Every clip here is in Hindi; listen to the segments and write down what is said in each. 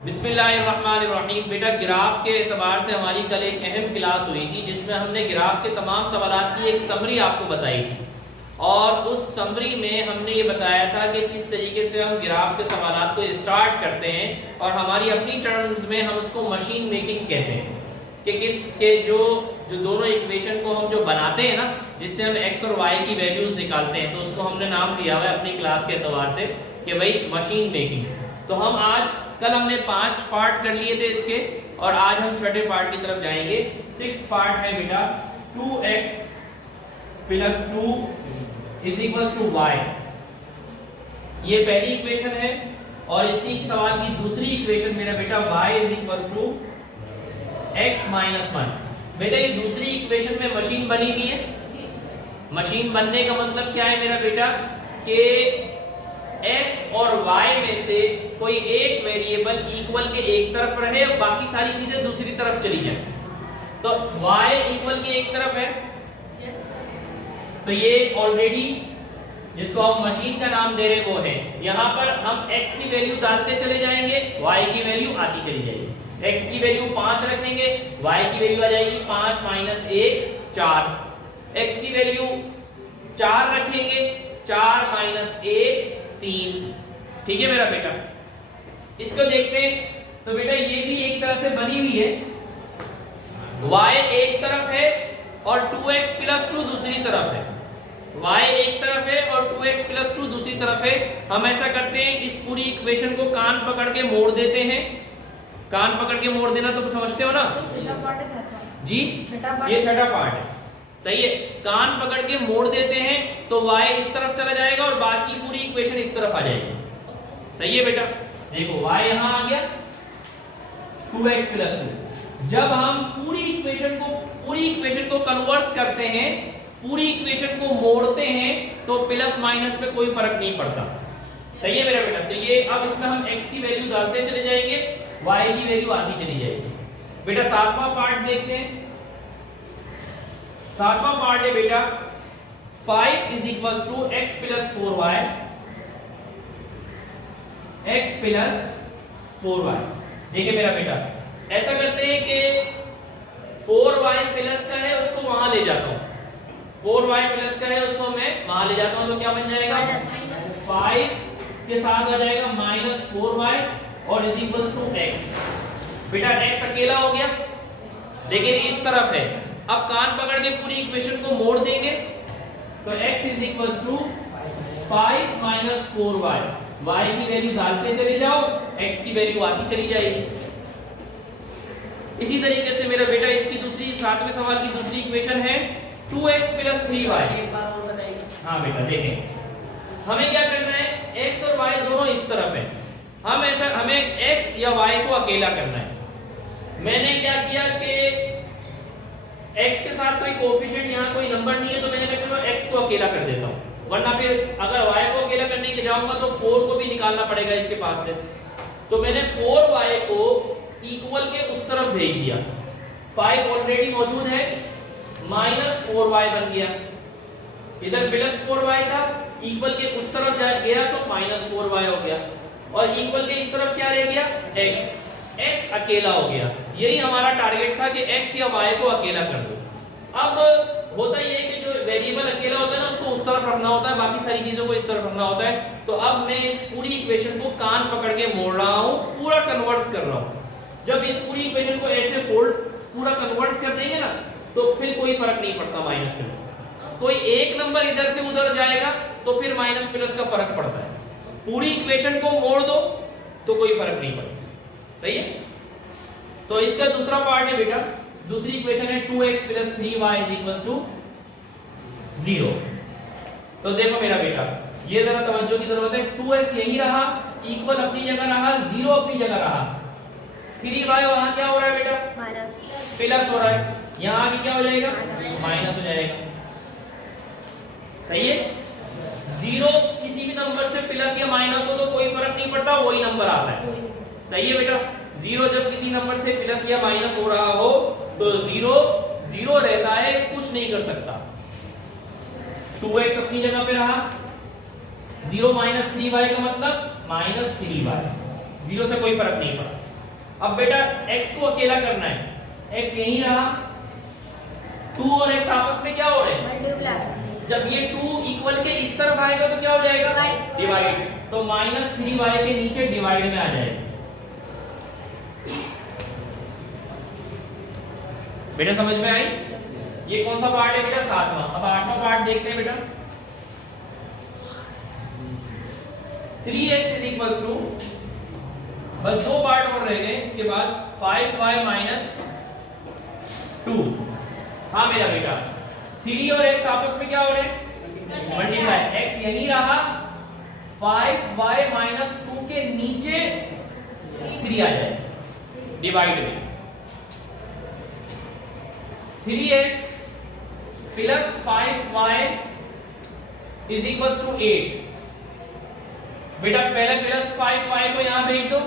बिस्मिल्लाहिर्रहमानिर्रहीम। बेटा ग्राफ के एतबार से हमारी कल एक अहम क्लास हुई थी जिसमें हमने ग्राफ के तमाम सवालात की एक समरी आपको बताई थी और उस समरी में हमने ये बताया था कि किस तरीके से हम ग्राफ के सवालात को स्टार्ट करते हैं और हमारी अपनी टर्म्स में हम उसको मशीन मेकिंग कहते हैं कि किस के जो दोनों इक्वेशन को हम जो बनाते हैं ना, जिससे हम x और y की वैल्यूज निकालते हैं, तो उसको हमने नाम दिया हुआ है अपनी क्लास के एतबार से कि भाई मशीन मेकिंग। तो हम आज कल हमने 5 पार्ट कर लिए थे इसके और आज हम छठे पार्ट की तरफ जाएंगे। 6 पार्ट है बेटा 2x + 2 = y। ये पहली इक्वेशन है और इसी सवाल की दूसरी इक्वेशन मेरा बेटा y = x - 1। बेटा ये दूसरी इक्वेशन में मशीन बनी हुई है। मशीन बनने का मतलब क्या है मेरा बेटा कि x और y में से कोई एक वेरिएबल इक्वल के एक तरफ रहे और बाकी सारी चीजें दूसरी तरफ चली जाए। तो y इक्वल के एक तरफ है, तो ये ऑलरेडी जिसको हम मशीन का नाम दे रहे वो है। यहाँ पर हम x की वैल्यू डालते चले जाएंगे, y की वैल्यू आती चली जाएगी। x की वैल्यू 5 रखेंगे, y की वैल्यू आ जाएगी 5 - 1 4। x की वैल्यू 4 रखेंगे, 4 - 1 3। ठीक है मेरा बेटा, इसको देखते हैं। तो बेटा ये भी एक तरह से बनी हुई है, y एक तरफ है और 2x + 2 दूसरी तरफ है। y एक तरफ है और 2x + 2 दूसरी तरफ है। हम ऐसा करते हैं, इस पूरी इक्वेशन को कान पकड़ के मोड़ देते हैं। कान पकड़ के मोड़ देना तो समझते हो ना जी, ये छठा पार्ट है, सही है। कान पकड़ के मोड़ देते हैं तो y इस तरफ चला जाएगा और बाकी पूरी इक्वेशन इस तरफ आ जाएगी। सही है बेटा, देखो y यहां आ गया 2x + 2। जब हम पूरी इक्वेशन को कन्वर्ट करते हैं, पूरी इक्वेशन को मोड़ते हैं तो प्लस माइनस में कोई फर्क नहीं पड़ता। सही है मेरा बेटा। तो ये अब इसमें हम x की वैल्यू डालते चले जाएंगे, y की वैल्यू आती चली जाएगी। बेटा सातवां पार्ट देखते हैं। सातवां पार्ट है बेटा 5 = x + 4y। x + 4y। देखिए मेरा बेटा, ऐसा करते हैं कि 4y प्लस का है उसको वहां ले जाता हूं, 4y प्लस का है उसको मैं वहां ले जाता हूं, तो क्या बन जाएगा 5 के साथ आ जाएगा -4y और = x। बेटा x अकेला हो गया, लेकिन इस तरफ है। अब कान पकड़ के पूरी इक्वेशन को मोड़ देंगे तो x = 5 - 4y। y की वैल्यू डालते चले जाओ, x की वैल्यू आती चली जाएगी। इसी तरीके से मेरा बेटा इसकी दूसरी 7वें सवाल की दूसरी इक्वेशन है 2x + 3y। हाँ बेटा देखें, हमें क्या करना है, x और y दोनों इस तरफ है। हमें x या y को अकेला करना है। मैंने क्या किया कि x के साथ कोई कोएफिशिएंट यहाँ कोई नंबर नहीं है, तो मैंने कहा चलो x को अकेला कर देता हूँ, वरना फिर अगर y को अकेला करने के जाऊंगा तो 4 को भी निकालना पड़ेगा इसके पास से। तो मैंने 4y को इक्वल के उस तरफ भेज दिया, 5 ऑलरेडी मौजूद है, -4y बन गया। इधर +4y था, इक्वल के उस तरफ गया तो -4y हो गया और इक्वल के इस तरफ क्या रह गया x अकेला हो गया। यही हमारा टारगेट था कि x या y को अकेला कर दो। अब होता ये है कि जो वेरिएबल अकेला होता है ना उसको उस तरफ रखना होता है, बाकी सारी चीजों को इस तरफ रखना होता है। तो अब मैं इस पूरी इक्वेशन को कान पकड़ के मोड़ रहा हूं, पूरा कन्वर्ट्स कर रहा हूं। जब इस पूरी इक्वेशन को ऐसे फोल्ड पूरा कन्वर्ट्स कर देंगे ना तो फिर कोई फर्क नहीं पड़ता माइनस प्लस। कोई एक नंबर इधर से उधर जाएगा तो फिर माइनस प्लस का फर्क पड़ता है। पूरी इक्वेशन को मोड़ दो तो कोई फर्क नहीं पड़ता। सही है। तो इसका दूसरा पार्ट है बेटा, दूसरी इक्वेशन है 2x + 3y = 0। तो देखो मेरा बेटा, ये जरा तवज्जो की जरूरत है। 2x यहीं रहा, इक्वल अपनी जगह रहा, 0 अपनी जगह रहा। 3y वहां क्या हो रहा है बेटा, प्लस हो रहा है, यहां आगे क्या हो जाएगा, माइनस हो जाएगा। सही है। 0 किसी भी नंबर से प्लस या माइनस हो तो कोई फर्क नहीं पड़ता, वही नंबर आता है। सही है बेटा। 0 जब किसी नंबर से प्लस या माइनस हो रहा हो तो 0 रहता है, कुछ नहीं कर सकता। 2x अपनी जगह पे रहा, 0 - 3y का मतलब -3y, 0 से कोई फर्क नहीं पड़ा। अब बेटा x को अकेला करना है, x यही रहा, 2 और x आपस में क्या हो रहे हैं, मल्टीप्लाई। जब ये 2 इक्वल के इस तरफ आएगा तो क्या हो जाएगा, डिवाइड, तो -3y के नीचे डिवाइड में आ जाएगा। बेटा समझ में आई? ये कौन सा पार्ट है बेटा, 7वां। अब 8वां पार्ट देखते हैं बेटा। 3x इज इक्वल्स टू, बस 2 पार्ट और रह गए, इसके बाद 5y माइनस 2। हाँ मेरा बेटा 3 और x आपस में क्या हो रहे हैं, मल्टीप्लाई, x यही रहा, 5y माइनस 2 के नीचे 3 आ जाए, डिवाइड में 3x plus 5y is equals to 8। बेटा पहले प्लस 5y को यहां भेज दो,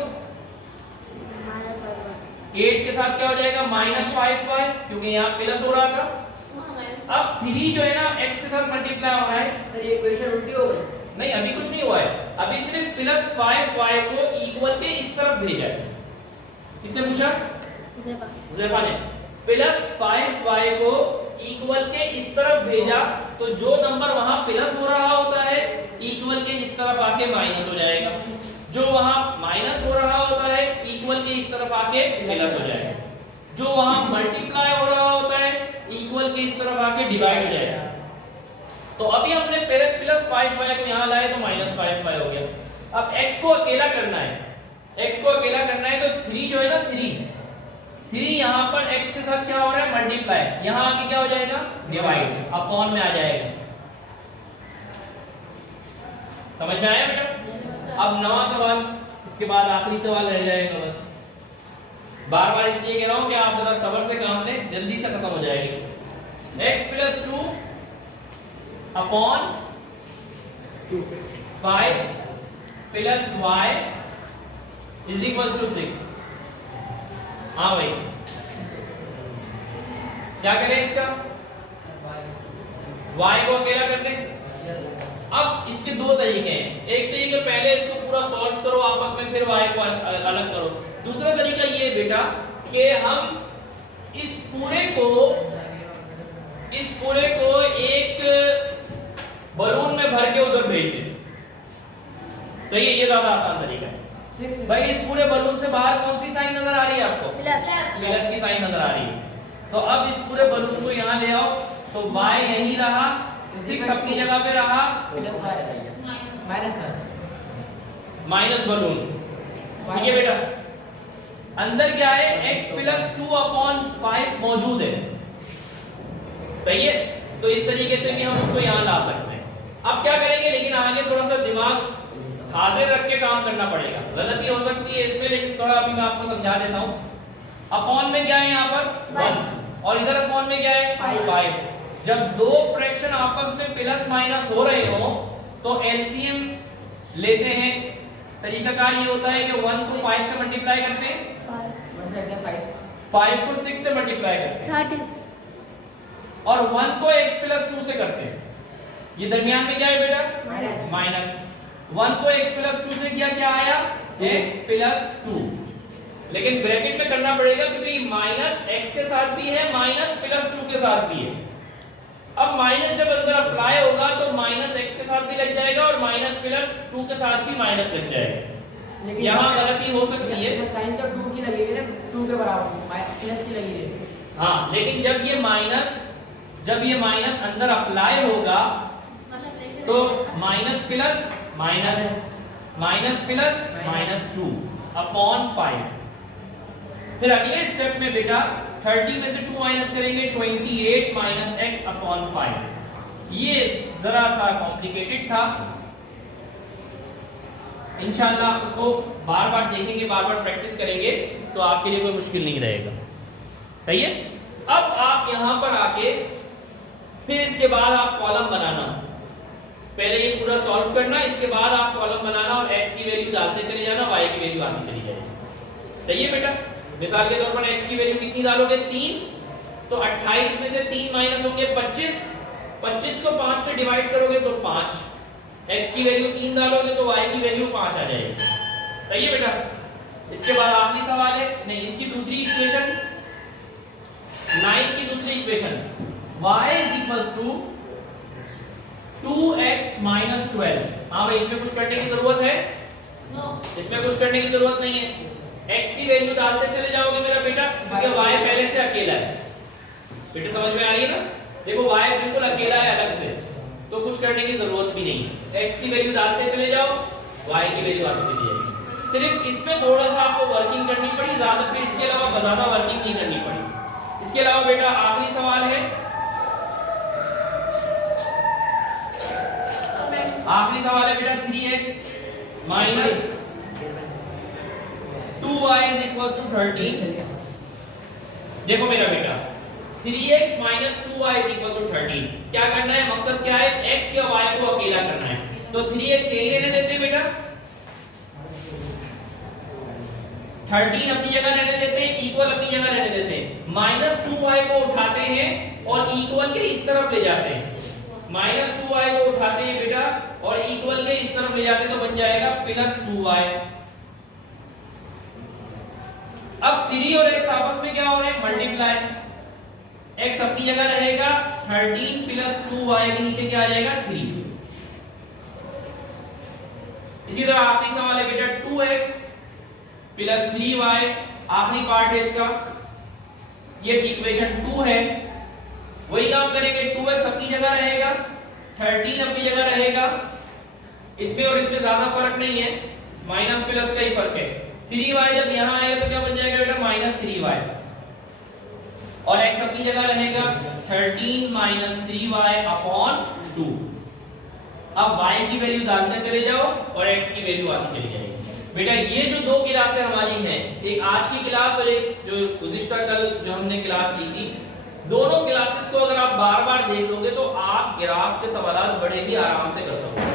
8 के साथ क्या हो जाएगा, -5y, क्योंकि यहाँ प्लस हो रहा था। अब 3 जो है ना x के साथ मल्टीप्लाई हो रहा है। सर ये इक्वेशन उल्टी हो गई। नहीं अभी कुछ नहीं हुआ है, अभी सिर्फ प्लस 5y को इक्वल के इस तरफ भेजा है। किसने पूछा, हुज़ैफा ने। प्लस 5y को इक्वल के इस तरफ भेजा, तो जो नंबर वहां प्लस हो रहा होता है इक्वल के इस तरफ आके माइनस हो जाएगा, जो वहां माइनस हो रहा होता है इक्वल के इस तरफ आके प्लस हो जाएगा, जो वहां मल्टीप्लाई हो रहा होता है इक्वल के इस तरफ आके डिवाइड हो जाएगा। तो अभी हमने पहले प्लस 5y को यहां लाए तो -5y हो गया। अब x को अकेला करना है, x को अकेला करना है तो 3 जो है ना 3 यहां पर x के साथ क्या हो रहा है, मल्टीप्लाई, यहां आके क्या हो जाएगा, डिवाइड, अपॉन में आ जाएगा। समझ में आया बेटा? अब 9वां सवाल, इसके बाद आखिरी सवाल रह जाएगा बस। बार बार इसलिए कह रहा हूं कि आप जरा सब्र से काम लें, जल्दी से खत्म हो जाएगी। x plus 2 upon 5 plus y is equal to 6। हाँ भाई क्या करें इसका, y को अकेला कर दें। अब इसके 2 तरीके हैं, एक तरीका पहले इसको पूरा सॉल्व करो आपस में, फिर y को अलग करो। दूसरा तरीका ये बेटा कि हम इस पूरे को एक बलून में भर के उधर भेज दें। सही है, ये ज्यादा आसान तरीका है। भाई इस पूरे बलून से बाहर कौन सी साइन नजर आ रही है आपको, प्लस की साइन नजर आ रही है। तो अब इस पूरे बलून को यहाँ ले आओ, तो y यही रहा, 6 अपनी जगह पे रहा, प्लस माइनस बलून। ठीक है बेटा, अंदर क्या है, x प्लस 2 अपॉन 5 मौजूद है। सही है, तो इस तरीके से भी हम उसको यहाँ ला सकते हैं। अब क्या करेंगे, लेकिन आगे थोड़ा सा दिमाग हाजिर रख के काम करना पड़ेगा, गलती हो सकती है इसमें, लेकिन थोड़ा अभी मैं आपको समझा देता हूँ। अपॉन में क्या है यहाँ पर 1 और इधर अपॉन में क्या है 5। जब 2 फ्रैक्शन आपस में प्लस माइनस हो रहे हो तो एलसीएम लेते हैं। तरीकाकार ये होता है कि 1 को 5 से मल्टीप्लाई करते हैं, 5 को 6 से मल्टीप्लाई करते हैं, और 1 को x प्लस 2 से करते हैं। ये दरमियान में क्या है बेटा, माइनस। 1 को x प्लस 2 से किया, क्या आया, x प्लस 2, लेकिन ब्रैकेट में करना पड़ेगा क्योंकि माइनस x के साथ भी है, माइनस प्लस 2 के साथ भी है। अब माइनस जब अंदर अप्लाई होगा तो माइनस x के साथ भी लग जाएगा और माइनस प्लस 2 के साथ भी माइनस लग जाएगा। लेकिन यहाँ गलती हो सकती है, साइन तो 2 की लगेगी ना, 2 के बराबर प्लस की लगेगी। हाँ, लेकिन जब ये माइनस अंदर अप्लाई होगा तो minus plus minus plus -2 upon 5। फिर अगले स्टेप में बेटा 30 में से 2 माइनस करेंगे, 28 माइनस x अपॉन 5। ये जरा सा कॉम्प्लिकेटेड था, इंशाल्लाह उसको बार बार देखेंगे, बार बार प्रैक्टिस करेंगे तो आपके लिए कोई मुश्किल नहीं रहेगा। सही है, अब आप यहां पर आके फिर इसके बाद आप कॉलम बनाना, पहले ये पूरा सॉल्व करना, इसके बाद आप कॉलम बनाना और x की वैल्यू डालते चले जाना, y की वैल्यू आती चली जाएगी। सही है बेटा, मिसाल के तौर पर x की वैल्यू कितनी डालोगे 3, तो 28 में से 3 माइनस होंगे 25, 25 को 5 से डिवाइड करोगे तो 5, x की वैल्यू 3 डालोगे तो y की वैल्यू 5 आ जाएगी। सही है बेटा, इसके बाद आखिरी सवाल है नहीं, इसकी दूसरी इक्वेशन 9 की दूसरी equation y is equals to 2x minus 12। हाँ भाई, इसमें कुछ करने की जरूरत है? इसमें कुछ करने की जरूरत नहीं है। x की वैल्यू डालते चले जाओगे मेरा बेटा, क्योंकि y पहले से अकेला है। बेटा समझ में आ रही है ना? देखो y बिल्कुल अकेला है अलग से, तो कुछ करने की जरूरत भी नहीं है। x की वैल्यू डालते चले जाओ, y की वैल्यू आती चली जाएगी। सिर्फ इसमें थोड़ा सा आपको वर्किंग करनी पड़ी, ज्यादा फिर इसके अलावा ज्यादा वर्किंग नहीं करनी पड़ी। इसके अलावा बेटा आखिरी सवाल है, आखिरी सवाल है बेटा 3x minus 2y is equals to 13। देखो मेरा बेटा 3x minus 2y is equals to 13। क्या करना है, मकसद क्या है, x या y को अकेला करना है। तो 3x यही रहने देते हैं बेटा, 13 अपनी जगह रहने देते हैं, इक्वल अपनी जगह रहने देते हैं। माइनस 2y को उठाते हैं और इक्वल के इस तरफ ले जाते हैं। माइनस 2y को उठाते हैं बेटा और इक्वल के इस तरफ ले जाते हैं, तो बन जाएगा प्लस 2y। अब 3 और x आपस में क्या हो रहे हैं, मल्टीप्लाई। x अपनी जगह रहेगा 13 प्लस 2y के नीचे क्या आ जाएगा 3। इसी तरह आखिरी सवाल है बेटा 2x प्लस 3y, आखिरी पार्ट है इसका, ये इक्वेशन 2 है। वही काम करेंगे, 2x अपनी जगह रहेगा, 13 अपनी जगह रहेगा, इसमें और इसमें ज्यादा फर्क नहीं है, माइनस प्लस का ही फर्क है। 3y जब यहां आएगा तो क्या बन जाएगा बेटा, माइनस 3y, और x अपनी जगह रहेगा 13 माइनस 3y अपॉन 2। अब y की वैल्यू डालते चले जाओ और x की वैल्यू आती चली जाएगी। बेटा ये जो दो क्लासें हमारी हैं, एक आज की क्लास और एक जो गुज़िश्ता कल जो हमने क्लास ली थी, दोनों क्लासेस को अगर आप बार-बार देख लोगे तो आप ग्राफ के सवाल बड़े ही आराम से कर सकोगे,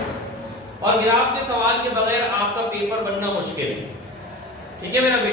और ग्राफ के सवाल के बगैर आपका पेपर बनना मुश्किल है। ठीक है मेरा बेटा।